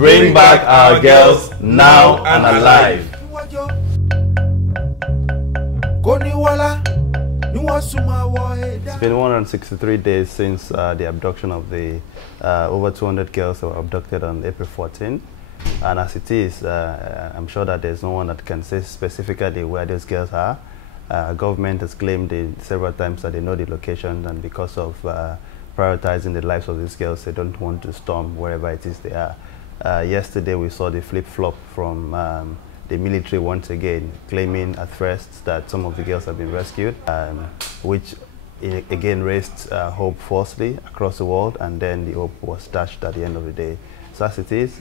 Bring back our girls now and alive. It's been 163 days since the abduction of the over 200 girls that were abducted on April 14. And as it is, I'm sure that there's no one that can say specifically where those girls are. Government has claimed several times that they know the location, and because of prioritizing the lives of these girls, they don't want to storm wherever it is they are. Yesterday we saw the flip-flop from the military once again, claiming at first that some of the girls have been rescued, which again raised hope falsely across the world, and then the hope was dashed at the end of the day. So as it is,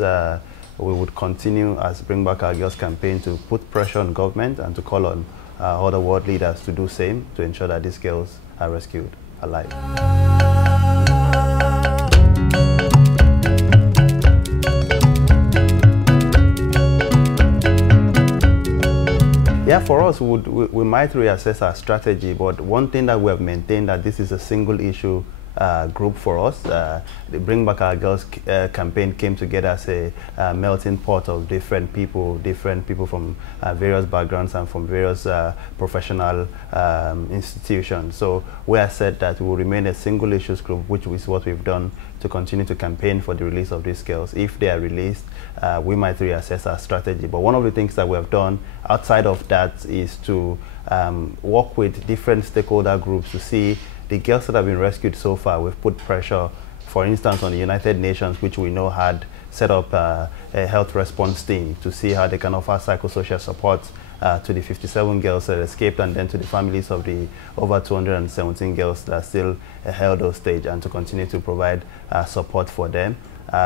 we would continue as Bring Back Our Girls campaign to put pressure on government and to call on other world leaders to do same to ensure that these girls are rescued alive. Yeah, for us, we might reassess our strategy, but one thing that we have maintained that this is a single issue group for us. The Bring Back Our Girls campaign came together as a melting pot of different people from various backgrounds and from various professional institutions. So we have said that we will remain a single issues group, which is what we've done to continue to campaign for the release of these girls. If they are released, we might reassess our strategy. But one of the things that we have done outside of that is to work with different stakeholder groups to see the girls that have been rescued so far. We've put pressure, for instance, on the United Nations, which we know had set up a health response team to see how they can offer psychosocial support to the 57 girls that escaped, and then to the families of the over 217 girls that are still held hostage, and to continue to provide support for them.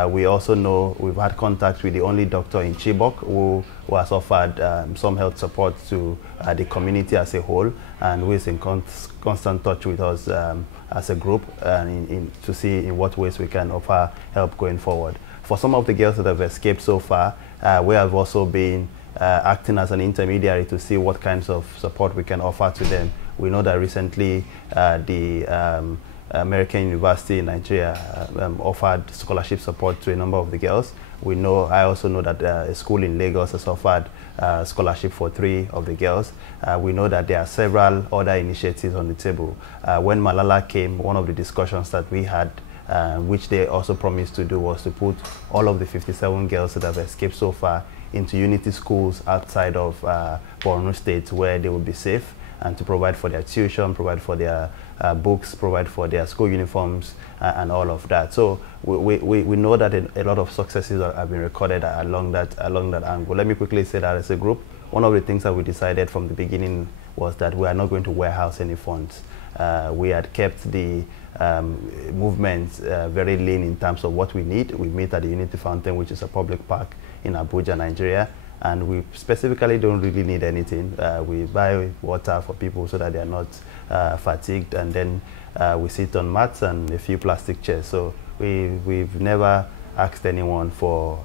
We also know we've had contact with the only doctor in Chibok who has offered some health support to the community as a whole, and who is in constant touch with us as a group to see in what ways we can offer help going forward. For some of the girls that have escaped so far, we have also been acting as an intermediary to see what kinds of support we can offer to them. We know that recently the American University in Nigeria offered scholarship support to a number of the girls. I also know that a school in Lagos has offered scholarship for 3 of the girls. We know that there are several other initiatives on the table. When Malala came, one of the discussions that we had, which they also promised to do, was to put all of the 57 girls that have escaped so far into unity schools outside of Borno State, where they will be safe, and to provide for their tuition, provide for their books, provide for their school uniforms, and all of that. So we know that a lot of successes have been recorded along that angle. Let me quickly say that as a group, one of the things that we decided from the beginning was that we are not going to warehouse any funds. We had kept the movement very lean in terms of what we need. We meet at the Unity Fountain, which is a public park in Abuja, Nigeria. And we specifically don't really need anything. We buy water for people so that they are not fatigued, and then we sit on mats and a few plastic chairs. So we've never asked anyone for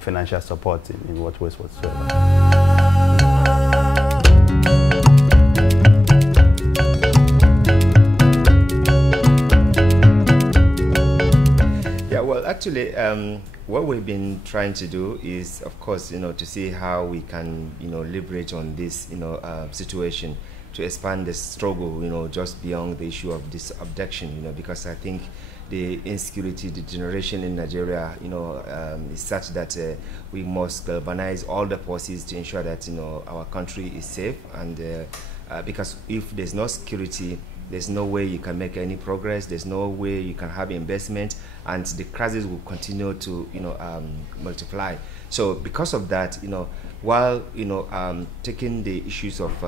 financial support in what ways whatsoever. Yeah, well, actually, what we've been trying to do is, of course, to see how we can, leverage on this, situation to expand the struggle, just beyond the issue of this abduction, because I think the insecurity, the generation in Nigeria, is such that we must galvanize all the forces to ensure that, our country is safe, and because if there's no security, there's no way you can make any progress. There's no way you can have investment, and the crisis will continue to, multiply. So because of that, while taking the issues of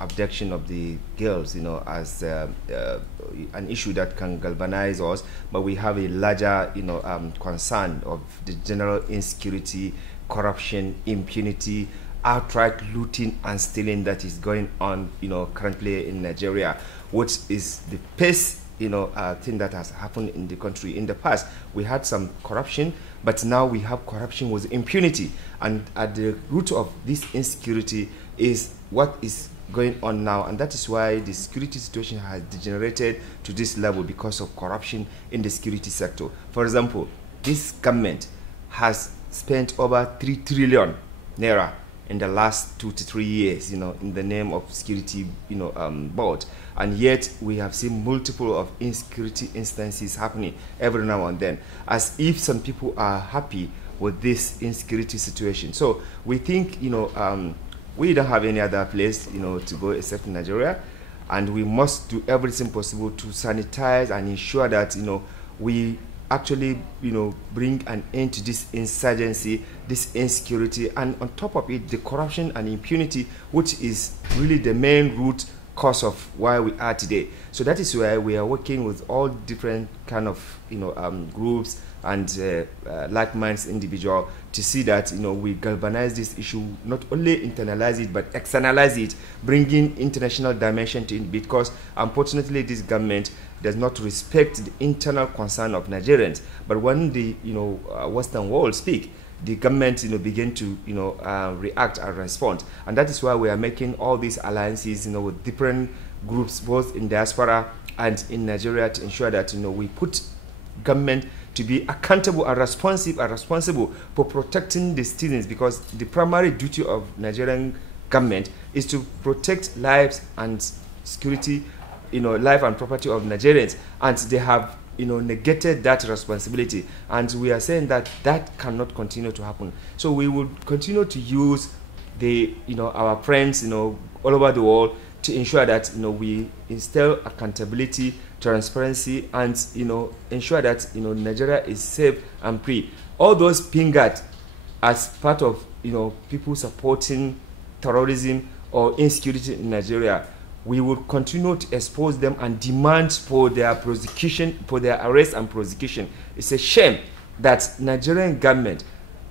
abduction of the girls, as an issue that can galvanize us, but we have a larger, concern of the general insecurity, corruption, impunity, outright looting and stealing that is going on, currently in Nigeria, which is the pace, thing that has happened in the country. In the past, we had some corruption, but now we have corruption with impunity. And at the root of this insecurity is what is going on now, and that is why the security situation has degenerated to this level because of corruption in the security sector. For example, this government has spent over 3 trillion naira in the last 2 to 3 years, in the name of security, board. And yet we have seen multiple of insecurity instances happening every now and then, as if some people are happy with this insecurity situation. So we think, we don't have any other place, to go except Nigeria, and we must do everything possible to sanitize and ensure that, we actually, bring an end to this insurgency, this insecurity, and on top of it, the corruption and impunity, which is really the main root cause of why we are today. So that is why we are working with all different kind of, groups and like-minded individuals to see that, we galvanize this issue, not only internalize it, but externalize it, bringing international dimension to it, because unfortunately this government does not respect the internal concern of Nigerians. But when the Western world speak, the government begin to react and respond, and that is why we are making all these alliances with different groups both in diaspora and in Nigeria to ensure that we put government to be accountable and responsible for protecting the citizens, because the primary duty of Nigerian government is to protect lives and security, life and property of Nigerians, and they have negated that responsibility, and we are saying that that cannot continue to happen. So we will continue to use the our friends all over the world to ensure that we instill accountability, transparency, and ensure that Nigeria is safe and free. All those pingered as part of people supporting terrorism or insecurity in Nigeria, we will continue to expose them and demand for their prosecution, for their arrest and prosecution. It's a shame that Nigerian government,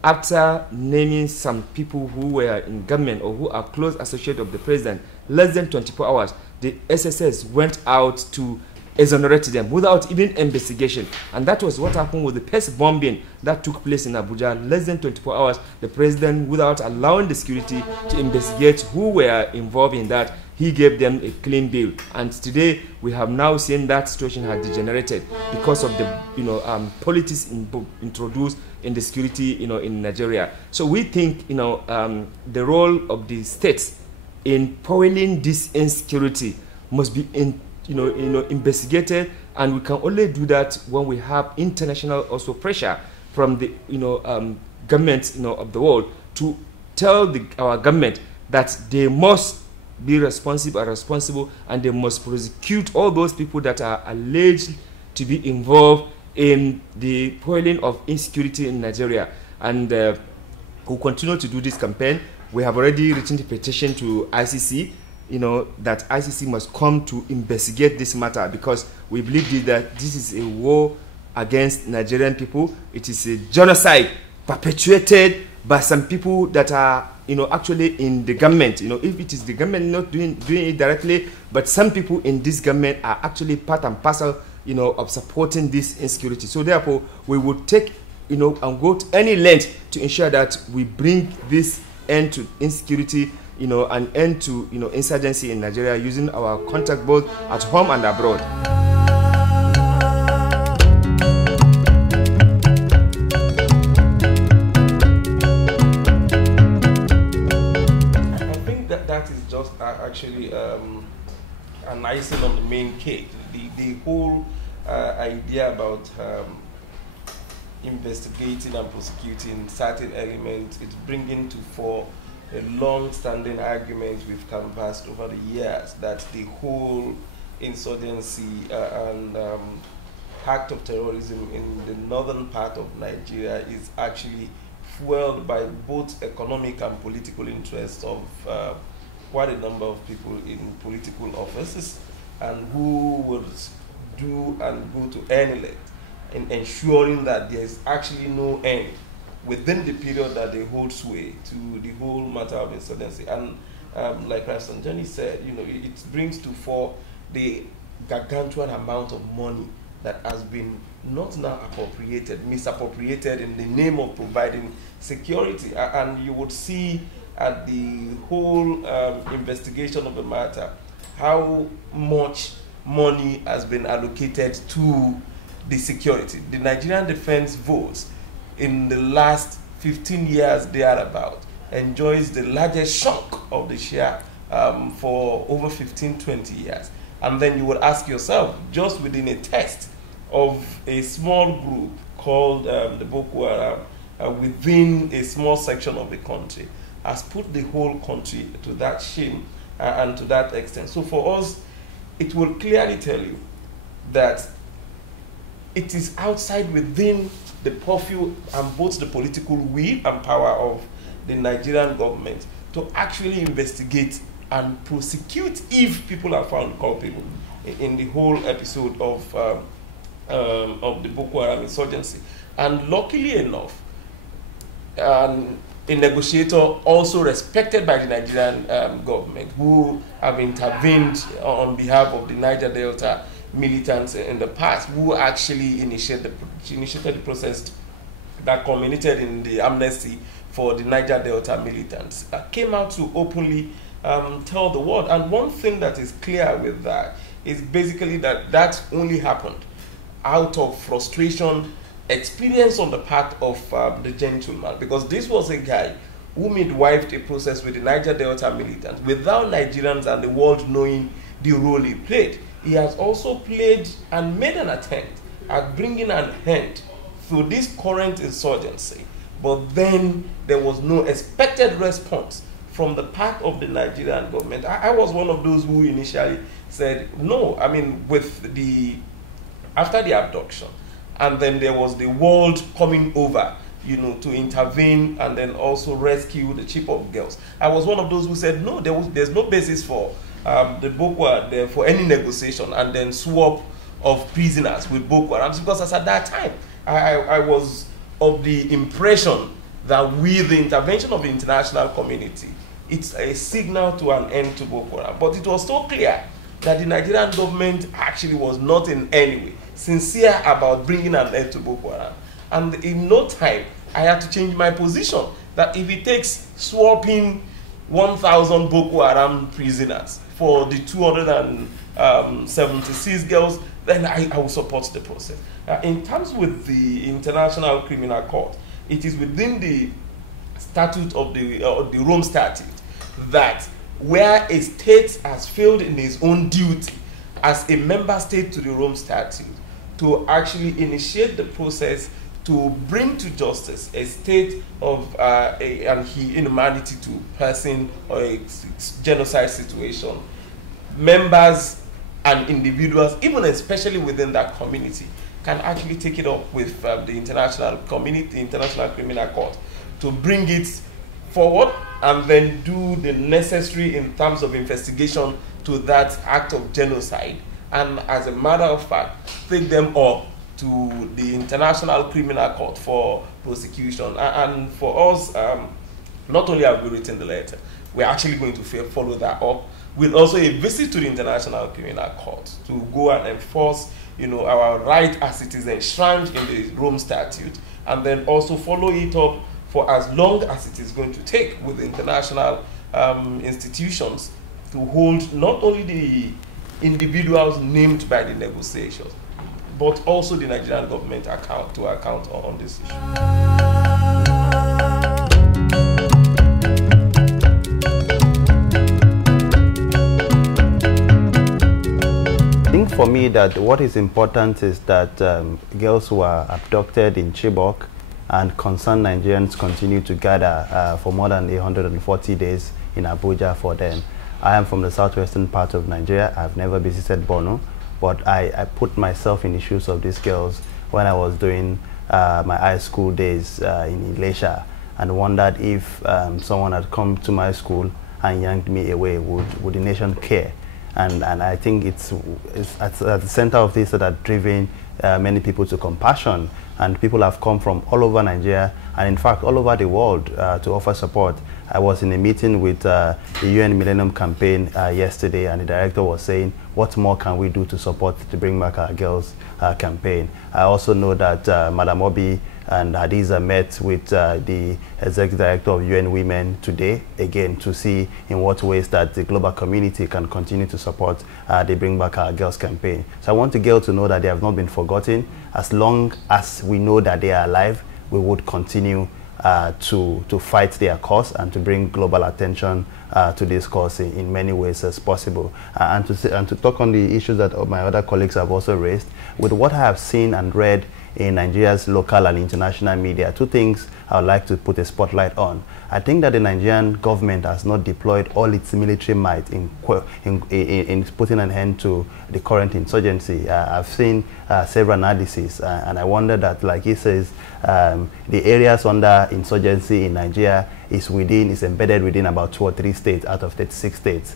after naming some people who were in government or who are close associates of the president, less than 24 hours, the SSS went out to exonerate them without even investigation. And that was what happened with the first bombing that took place in Abuja. Less than 24 hours, the president, without allowing the security to investigate who were involved in that, he gave them a clean bill. And today we have now seen that situation has degenerated because of the politics introduced in the security in Nigeria. So we think the role of the states in foiling this insecurity must be investigated, and we can only do that when we have international also pressure from the governments of the world to tell our government that they must be responsible, and they must prosecute all those people that are alleged to be involved in the foiling of insecurity in Nigeria. And we'll continue to do this campaign. We have already written the petition to ICC, that ICC must come to investigate this matter, because we believe that this is a war against Nigerian people. It is a genocide perpetuated by some people that are actually in the government. If it is the government not doing it directly, but some people in this government are actually part and parcel of supporting this insecurity. So therefore we would take and go to any length to ensure that we bring this end to insecurity, an end to insurgency in Nigeria, using our contact both at home and abroad. That is just actually an icing on the main cake. The whole idea about investigating and prosecuting certain elements, it's bringing to fore a long-standing argument we've canvassed over the years, that the whole insurgency and act of terrorism in the northern part of Nigeria is actually fueled by both economic and political interests of quite a number of people in political offices, and who would do and go to any length in ensuring that there is actually no end within the period that they hold sway to the whole matter of insurgency. And like Rafsanjani said, it brings to fore the gargantuan amount of money that has been not now misappropriated in the name of providing security. And you would see at the whole investigation of the matter how much money has been allocated to the security. The Nigerian defense votes in the last 15 years thereabout, enjoys the largest chunk of the share for over 15, 20 years. And then you would ask yourself, just within a test of a small group called the Boko Haram, within a small section of the country, has put the whole country to that shame and to that extent. So for us, it will clearly tell you that it is outside within the purview and both the political will and power of the Nigerian government to actually investigate and prosecute if people are found culpable in the whole episode of the Boko Haram insurgency. And luckily enough, a negotiator also respected by the Nigerian government, who have intervened on behalf of the Niger Delta militants in the past, who actually initiated the process that culminated in the amnesty for the Niger Delta militants, came out to openly tell the world. And one thing that is clear with that is basically that only happened out of frustration, experience on the part of the gentleman, because this was a guy who midwifed a process with the Niger Delta militants without Nigerians and the world knowing the role he played. He has also played and made an attempt at bringing an end to this current insurgency, but then there was no expected response from the part of the Nigerian government. I was one of those who initially said no. I mean, after the abduction, and then there was the world coming over, to intervene and then also rescue the Chibok girls. I was one of those who said no, there's no basis for the Boko Haram for any negotiation and then swap of prisoners with Boko Haram, because as at that time I was of the impression that with the intervention of the international community, it's a signal to an end to Boko Haram. But it was so clear that the Nigerian government actually was not in any way sincere about bringing an end to Boko Haram. And in no time, I had to change my position, that if it takes swapping 1,000 Boko Haram prisoners for the 276 girls, then I will support the process. In terms with the International Criminal Court, it is within the statute of the Rome Statute that where a state has failed in its own duty as a member state to the Rome Statute to actually initiate the process to bring to justice a state of inhumanity to person or a genocide situation, members and individuals, even especially within that community, can actually take it up with the international community, the International Criminal Court, to bring it forward and then do the necessary in terms of investigation to that act of genocide. And as a matter of fact, take them up to the International Criminal Court for prosecution. And for us, not only have we written the letter, we're actually going to follow that up with also a visit to the International Criminal Court to go and enforce, our right as it is enshrined in the Rome Statute, and then also follow it up for as long as it is going to take with international institutions to hold not only the individuals named by the negotiations, but also the Nigerian government to account on this issue. I think for me that what is important is that girls who are abducted in Chibok and concerned Nigerians continue to gather for more than 140 days in Abuja for them. I am from the southwestern part of Nigeria. I've never visited Borno, but I put myself in the shoes of these girls when I was doing my high school days in Ilesha, and wondered if someone had come to my school and yanked me away, would the nation care? And I think it's at the center of this that have driven many people to compassion, and people have come from all over Nigeria and in fact all over the world to offer support. I was in a meeting with the UN Millennium Campaign yesterday, and the director was saying, what more can we do to support the Bring Back Our Girls campaign? I also know that Madam Obi and Hadiza met with the Executive Director of UN Women today, again, to see in what ways that the global community can continue to support the Bring Back Our Girls campaign. So I want the girls to know that they have not been forgotten. As long as we know that they are alive, we would continue to fight their cause and to bring global attention to this cause in many ways as possible. And to talk on the issues that my other colleagues have also raised, with what I have seen and read in Nigeria's local and international media, two things I would like to put a spotlight on. I think that the Nigerian government has not deployed all its military might in putting an end to the current insurgency. I've seen several analyses, and I wonder that, like he says, the areas under insurgency in Nigeria is embedded within about 2 or 3 states out of 36 states.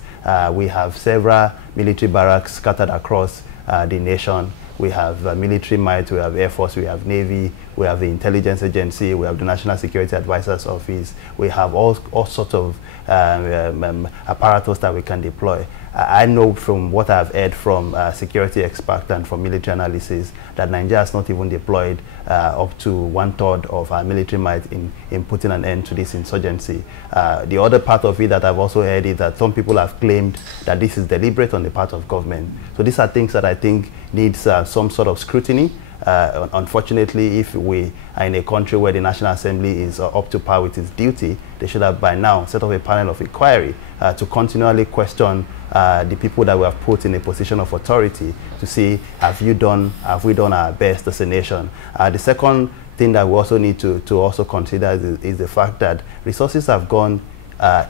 We have several military barracks scattered across the nation. We have military might, we have Air Force, we have Navy, we have the Intelligence Agency, we have the National Security Advisor's Office. We have all sorts of apparatus that we can deploy. I know from what I've heard from security experts and from military analysis that Nigeria has not even deployed up to 1/3 of our military might in putting an end to this insurgency. The other part of it that I've also heard is that some people have claimed that this is deliberate on the part of government. So these are things that I think needs some sort of scrutiny. Unfortunately, if we are in a country where the National Assembly is up to par with its duty, they should have by now set up a panel of inquiry to continually question the people that we have put in a position of authority to see, have we done our best as a nation? The second thing that we also need to also consider is the fact that resources have gone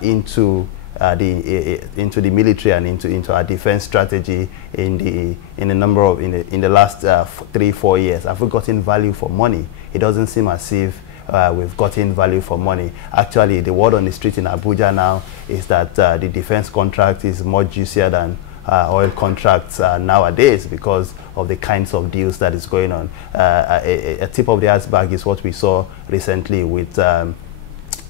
into the military and into our defense strategy in the last 3-4 years. Have we gotten value for money? It doesn't seem as if we've gotten value for money. Actually, the word on the street in Abuja now is that the defense contract is more juicier than oil contracts nowadays because of the kinds of deals that is going on. A tip of the iceberg is what we saw recently with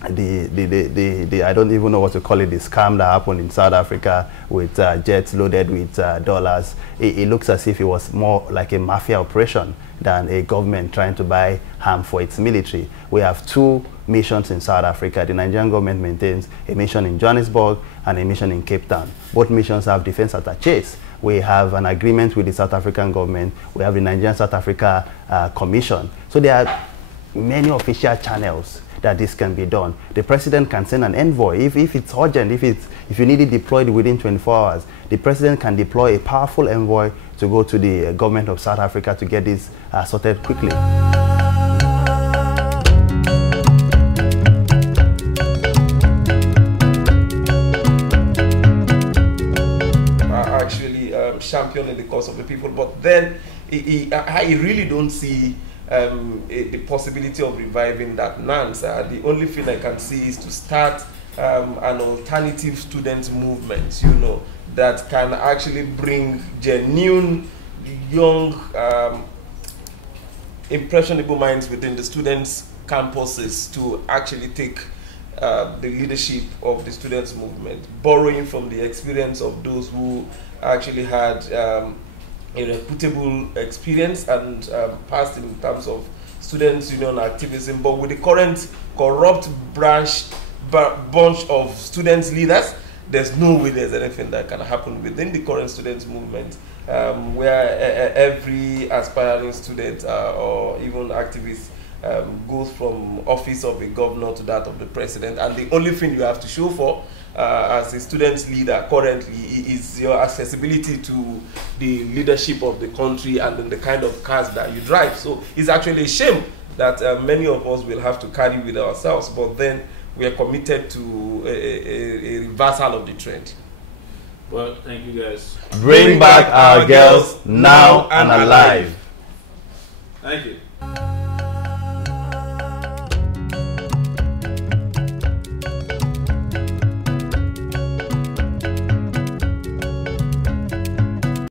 I don't even know what to call it, the scam that happened in South Africa with jets loaded with dollars. It looks as if it was more like a mafia operation than a government trying to buy arms for its military. We have 2 missions in South Africa. The Nigerian government maintains a mission in Johannesburg and a mission in Cape Town. Both missions have defense attachés. We have an agreement with the South African government. We have the Nigerian South Africa Commission. So there are many official channels that this can be done. The president can send an envoy if it's urgent, if you need it deployed within 24 hours. The president can deploy a powerful envoy to go to the government of South Africa to get this sorted quickly. Actually championing the cause of the people, but then I really don't see the possibility of reviving that NANS. The only thing I can see is to start an alternative student movement, you know, that can actually bring genuine, young, impressionable minds within the students' campuses to actually take the leadership of the students' movement, borrowing from the experience of those who actually had a reputable experience and past in terms of students' union activism, but with the current corrupt bunch of students' leaders, there's no way there's anything that can happen within the current students' movement, where every aspiring student or even activist goes from office of a governor to that of the president, and the only thing you have to show for as a student leader currently is your accessibility to the leadership of the country and then the kind of cars that you drive. So it's actually a shame that many of us will have to carry with ourselves, but then we are committed to a reversal of the trend. Well, thank you guys. Bring back our girls now and alive. Thank you.